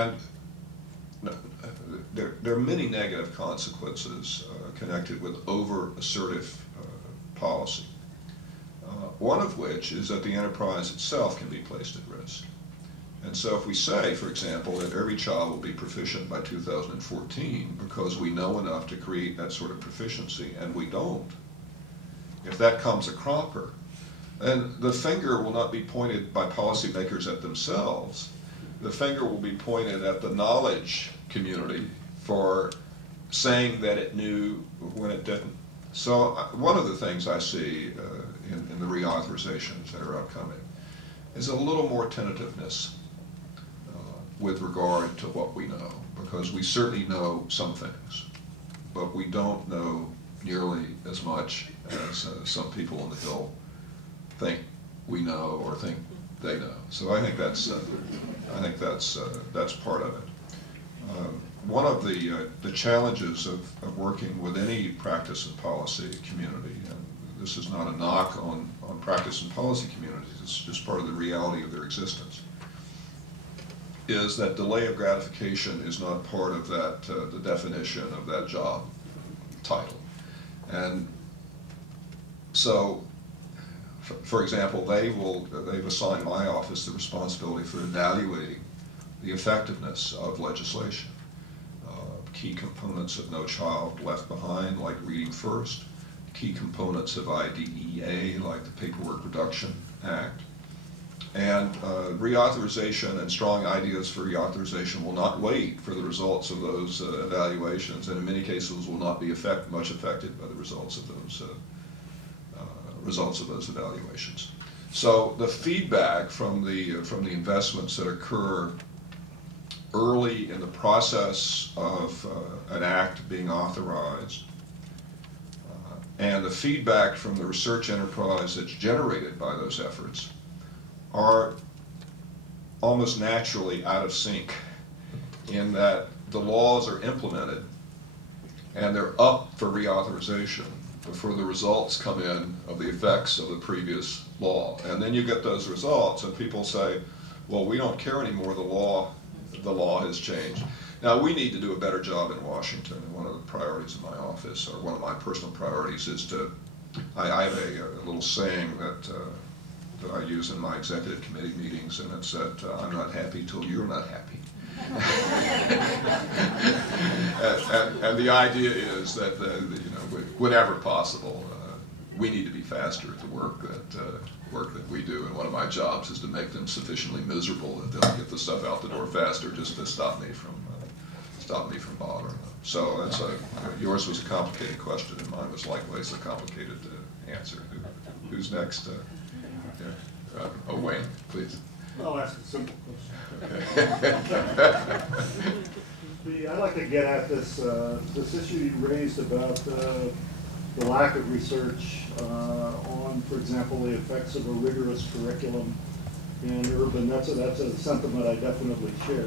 And there are many negative consequences connected with over-assertive policy. One of which is that the enterprise itself can be placed at risk. And so if we say, for example, that every child will be proficient by 2014 because we know enough to create that sort of proficiency, and we don't, if that comes a cropper, then the finger will not be pointed by policymakers at themselves. The finger will be pointed at the knowledge community for saying that it knew when it didn't. So one of the things I see in the reauthorizations that are upcoming is a little more tentativeness with regard to what we know, because we certainly know some things, but we don't know nearly as much as some people on the Hill think we know or think they know. So I think that's part of it. One of the challenges of working with any practice and policy community, and this is not a knock on practice and policy communities, it's just part of the reality of their existence, is that delay of gratification is not part of that the definition of that job title. And so, for example, they've assigned my office the responsibility for evaluating the effectiveness of legislation. Key components of No Child Left Behind, like Reading First, key components of IDEA, like the Paperwork Reduction Act. And reauthorization and strong ideas for reauthorization will not wait for the results of those evaluations, and in many cases will not be much affected by the results of those evaluations. So the feedback from the investments that occur early in the process of an act being authorized, and the feedback from the research enterprise that's generated by those efforts are almost naturally out of sync, in that the laws are implemented and they're up for reauthorization before the results come in of the effects of the previous law. And then you get those results and people say, well, we don't care anymore, the law has changed. Now, we need to do a better job in Washington, and one of the priorities of my office, or one of my personal priorities, is to, I have a little saying that I use in my executive committee meetings, and it's that I'm not happy till you're not happy. and the idea is that whenever possible, we need to be faster at the work that we do, and one of my jobs is to make them sufficiently miserable that they'll get the stuff out the door faster, just to stop me from bothering them. So that's yours was a complicated question, and mine was likewise a complicated answer. Who's next? Wayne, please. I'll ask a simple question. I'd like to get at this issue you raised about the lack of research on, for example, the effects of a rigorous curriculum in urban. That's a sentiment I definitely share.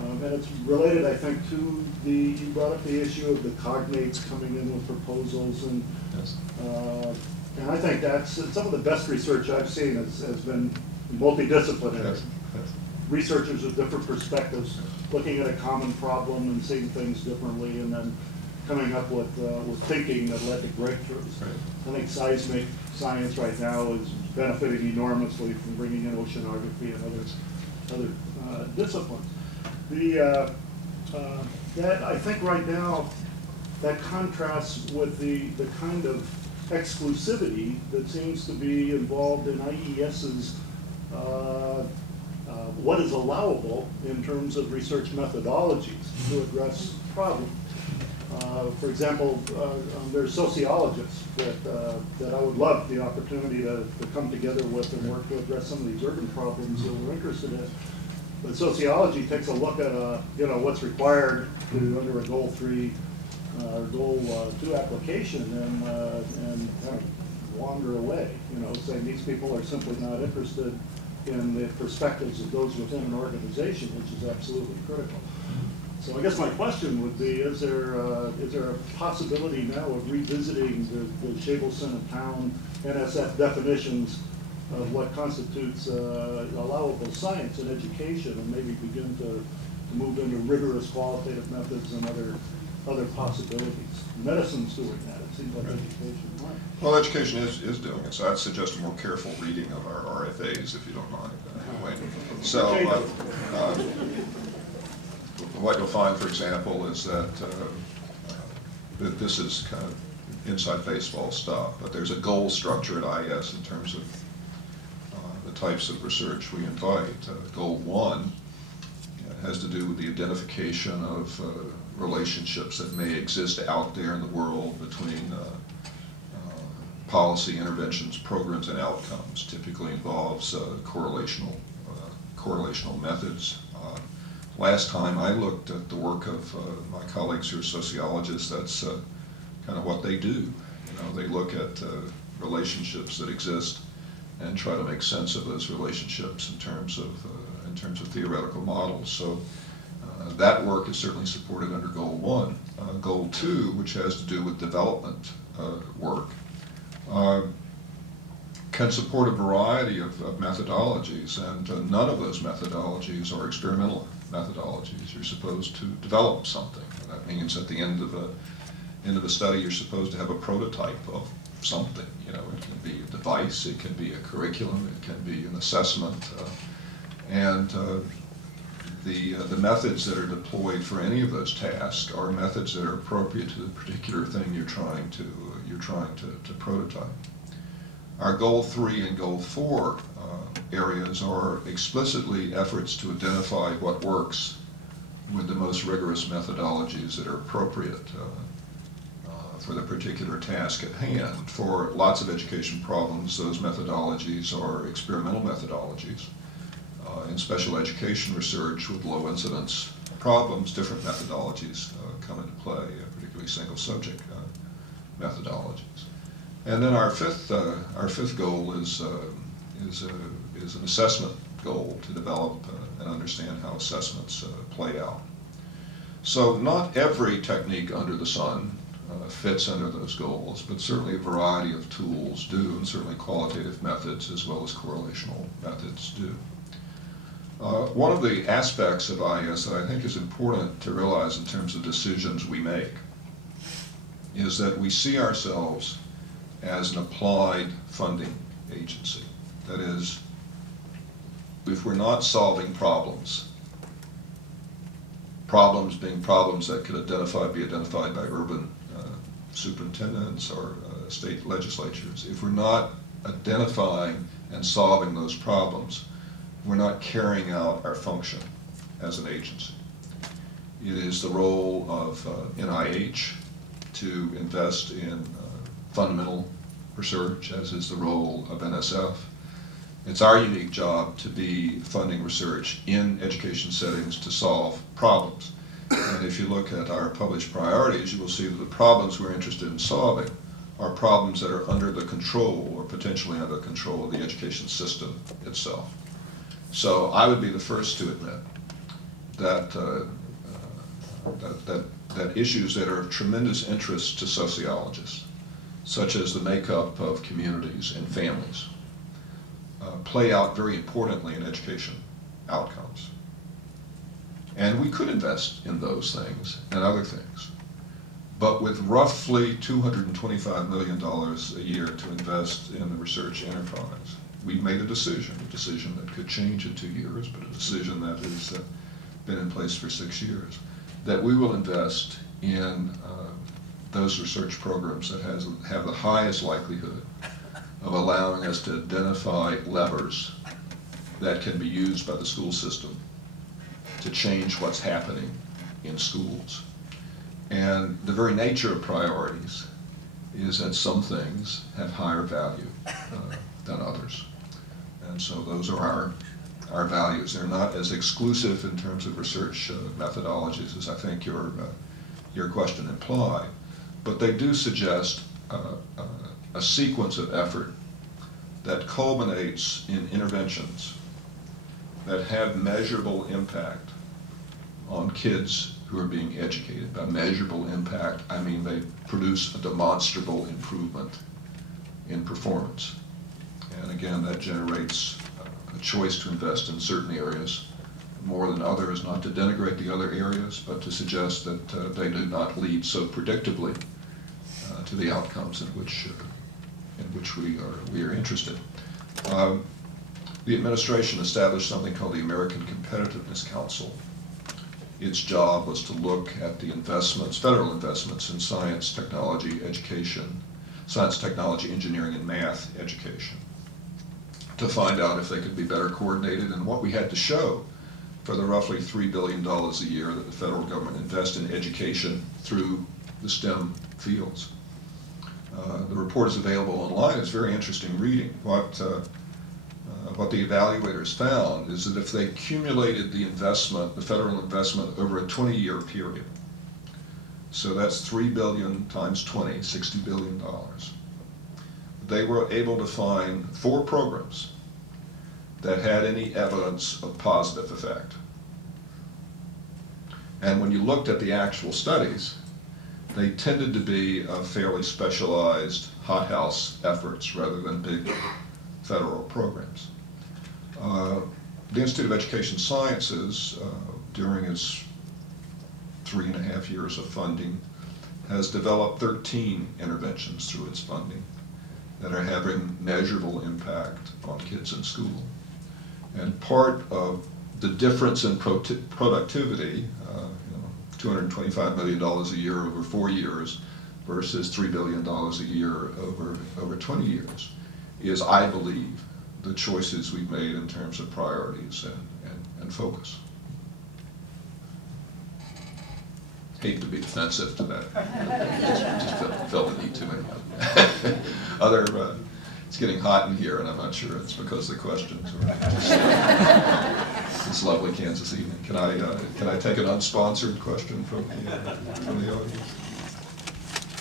And it's related, I think, to you brought up the issue of the cognates coming in with proposals, and Yes. And I think that's some of the best research I've seen has been multidisciplinary. Yes. Researchers with different perspectives, looking at a common problem and seeing things differently, and then coming up with thinking that led to breakthroughs. Right. I think seismic science right now is benefiting enormously from bringing in oceanography and other disciplines. That I think right now that contrasts with the kind of exclusivity that seems to be involved in IES's what is allowable in terms of research methodologies to address problems. For example, there's sociologists that I would love the opportunity to come together with and work to address some of these urban problems that we're interested in. But sociology takes a look at what's required to under a Goal 3 or Goal 2 application, and kind of wander away, saying these people are simply not interested in the perspectives of those within an organization, which is absolutely critical. So I guess my question would be, is there a possibility now of revisiting the Shabelson and Town NSF definitions of what constitutes allowable science and education, and maybe begin to move into rigorous qualitative methods and other possibilities. Medicine's doing that. It seems like education might. Well, education is doing it, so I'd suggest a more careful reading of our RFAs, if you don't mind. Anyway, so what you'll find, for example, is that this is kind of inside baseball stuff, but there's a goal structure at IS in terms of the types of research we invite. Goal 1 has to do with the identification of relationships that may exist out there in the world between policy interventions, programs, and outcomes. Typically involves correlational methods. Last time I looked at the work of my colleagues who are sociologists, that's kind of what they do. You know, they look at relationships that exist and try to make sense of those relationships in terms of theoretical models. So that work is certainly supported under Goal 1. Goal 2, which has to do with development work, can support a variety of methodologies, and none of those methodologies are experimental methodologies. You're supposed to develop something. And that means at the end of a study, you're supposed to have a prototype of something. You know, it can be a device, it can be a curriculum, it can be an assessment, the methods that are deployed for any of those tasks are methods that are appropriate to the particular thing you're trying to prototype. Our Goal 3 and Goal 4 areas are explicitly efforts to identify what works with the most rigorous methodologies that are appropriate for the particular task at hand. For lots of education problems, those methodologies are experimental methodologies. In special education research with low incidence problems, different methodologies come into play, particularly single subject methodologies. And then our fifth goal is an assessment goal to develop and understand how assessments play out. So not every technique under the sun fits under those goals, but certainly a variety of tools do, and certainly qualitative methods as well as correlational methods do. One of the aspects of IS that I think is important to realize in terms of decisions we make is that we see ourselves as an applied funding agency. That is, if we're not solving problems being problems that could be identified by urban superintendents or state legislatures, if we're not identifying and solving those problems, we're not carrying out our function as an agency. It is the role of NIH to invest in fundamental research, as is the role of NSF. It's our unique job to be funding research in education settings to solve problems. And if you look at our published priorities, you will see that the problems we're interested in solving are problems that are under the control or potentially under the control of the education system itself. So I would be the first to admit that that issues that are of tremendous interest to sociologists, such as the makeup of communities and families, play out very importantly in education outcomes. And we could invest in those things and other things. But with roughly $225 million a year to invest in the research enterprise, we made a decision that could change in 2 years, but a decision that has been in place for 6 years, that we will invest in those research programs that have the highest likelihood of allowing us to identify levers that can be used by the school system to change what's happening in schools. And the very nature of priorities is that some things have higher value than others. And so those are our values. They're not as exclusive in terms of research methodologies as I think your question implied, but they do suggest a sequence of effort that culminates in interventions that have measurable impact on kids who are being educated. By measurable impact, I mean they produce a demonstrable improvement in performance. And again, that generates a choice to invest in certain areas more than others, not to denigrate the other areas, but to suggest that they do not lead so predictably to the outcomes in which we are interested. The administration established something called the American Competitiveness Council. Its job was to look at the investments, federal investments in science, technology, education, science, technology, engineering, and math education, to find out if they could be better coordinated. And what we had to show for the roughly $3 billion a year that the federal government invests in education through the STEM fields. The report is available online. It's very interesting reading. What the evaluators found is that if they accumulated the investment, the federal investment, over a 20-year period, so that's 3 billion times 20, $60 billion, they were able to find 4 programs that had any evidence of positive effect. And when you looked at the actual studies, they tended to be fairly specialized hothouse efforts rather than big federal programs. The Institute of Education Sciences, during its 3.5 years of funding, has developed 13 interventions through its funding that are having measurable impact on kids in school. And part of the difference in productivity, $225 million a year over 4 years versus $3 billion a year over 20 years, is, I believe, the choices we've made in terms of priorities and focus. Hate to be defensive to that. Just felt the need to. It's getting hot in here, and I'm not sure it's because of the questions or just this lovely Kansas evening. Can I take an unsponsored question from the audience?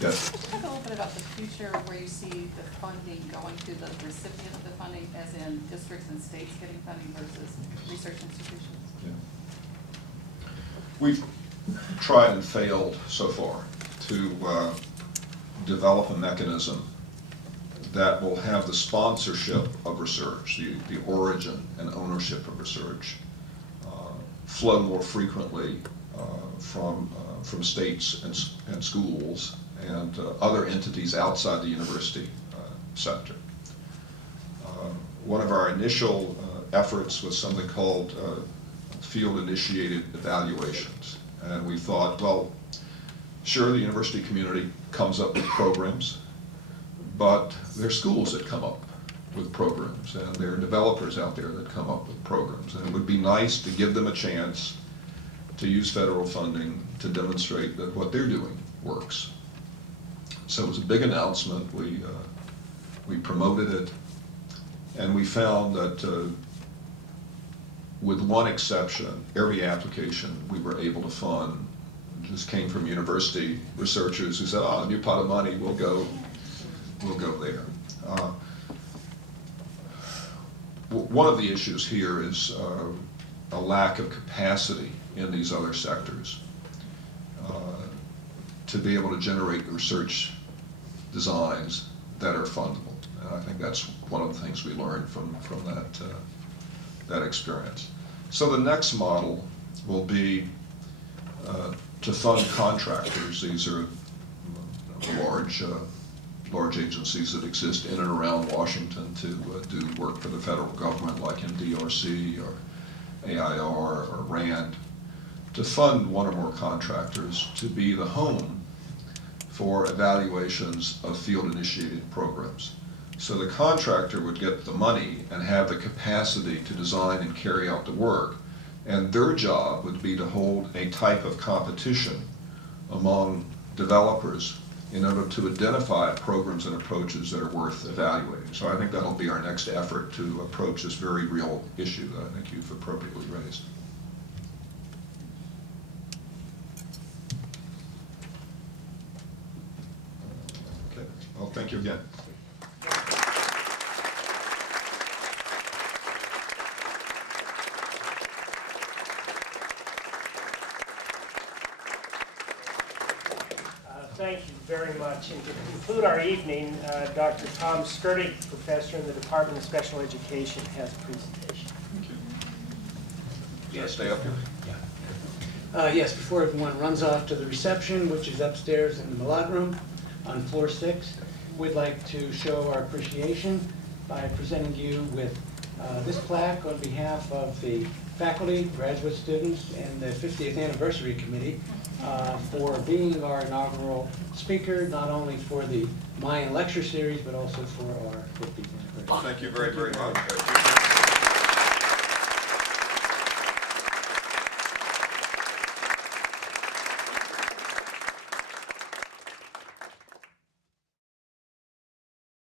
Yes. Could you talk a little bit about the future where you see the funding going to the recipient of the funding, as in districts and states getting funding versus research institutions? Yeah. We've tried and failed so far to develop a mechanism that will have the sponsorship of research, the origin and ownership of research, flow more frequently from states and schools and other entities outside the university sector. One of our initial efforts was something called field-initiated evaluations. And we thought, well, sure, the university community comes up with programs, but there are schools that come up with programs, and there are developers out there that come up with programs. And it would be nice to give them a chance to use federal funding to demonstrate that what they're doing works. So it was a big announcement. We promoted it, and we found that with one exception, every application we were able to fund just came from university researchers who said, "Oh, a new pot of money, we'll go there." One of the issues here is a lack of capacity in these other sectors to be able to generate research designs that are fundable. And I think that's one of the things we learned from that experience. So the next model will be to fund contractors. These are large agencies that exist in and around Washington to do work for the federal government, like in DRC or AIR or RAND, to fund one or more contractors to be the home for evaluations of field-initiated programs. So the contractor would get the money and have the capacity to design and carry out the work, and their job would be to hold a type of competition among developers in order to identify programs and approaches that are worth evaluating. So I think that'll be our next effort to approach this very real issue that I think you've appropriately raised. Okay, well, thank you again. Thank you very much. And to conclude our evening, Dr. Tom Skirty, professor in the Department of Special Education, has a presentation. Yeah, stay up here. Yes, before everyone runs off to the reception, which is upstairs in the Malad Room on floor 6, we'd like to show our appreciation by presenting you with this plaque on behalf of the faculty, graduate students, and the 50th Anniversary Committee for being our inaugural speaker, not only for the Mayan Lecture Series, but also for our 50th anniversary. Thank you very, very much.